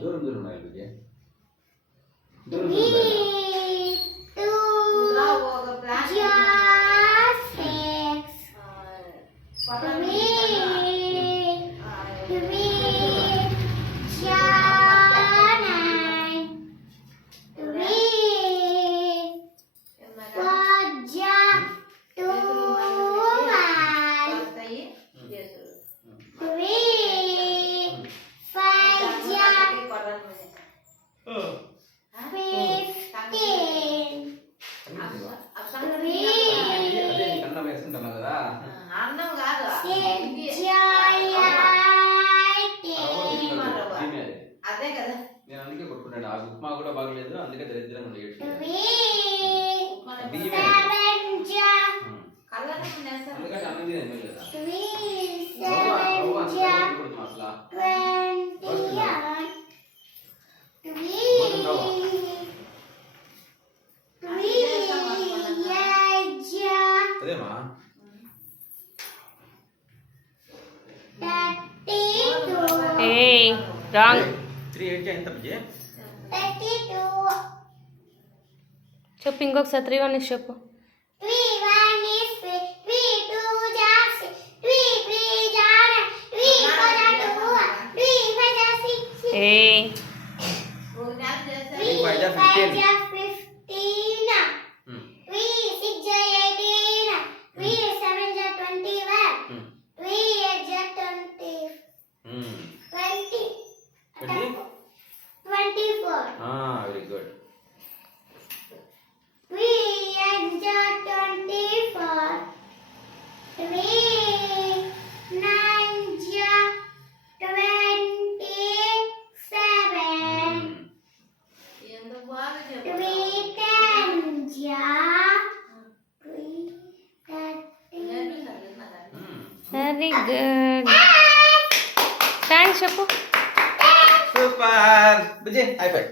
దూరం దూరం ఉండాలి విజయ్. దూరం దూరం 3, ఉండాలి. 2, ఒక ప్లాస్టిక్ 6, 3, అదే కన్నం వేసుకుంటున్నావు కదా. అన్నం కాదు అదే కదా. నేను అందుకే కొట్టుకున్నాను. ఆ ఉప్మా కూడా బాగలేదు, అందుకే దరిద్రంగా ఉండే కళ్ళని నేస్తారు. అందుకని అన్నం తినే మేలు కదా. 3, రవ్వ 7, కొడుతున్నావు అసలు. 21, అదేమా 32, ఏయ్ రాంగ్ 3 8 ఎంత విజయ్? 32, చెప్పు ఇంకొకసారి 3 1 చెప్పు 3, 1 is 3, 3, 2 just 3, 3 jar 3, 4 2, 3, 5 6, ఏయ్ 3, 5 15, 3, 6 18, 3, 7 21, 3, 8 20, 20, 24. Very good. 3, 8 24, 3, 9 27, ఎందుకు బాగా 3, చెప్పు. 10 3, 30. వెరీ గుడ్ థ్యాంక్స్ చెప్పు సూపర్ విజయ్, హై ఫైవ్.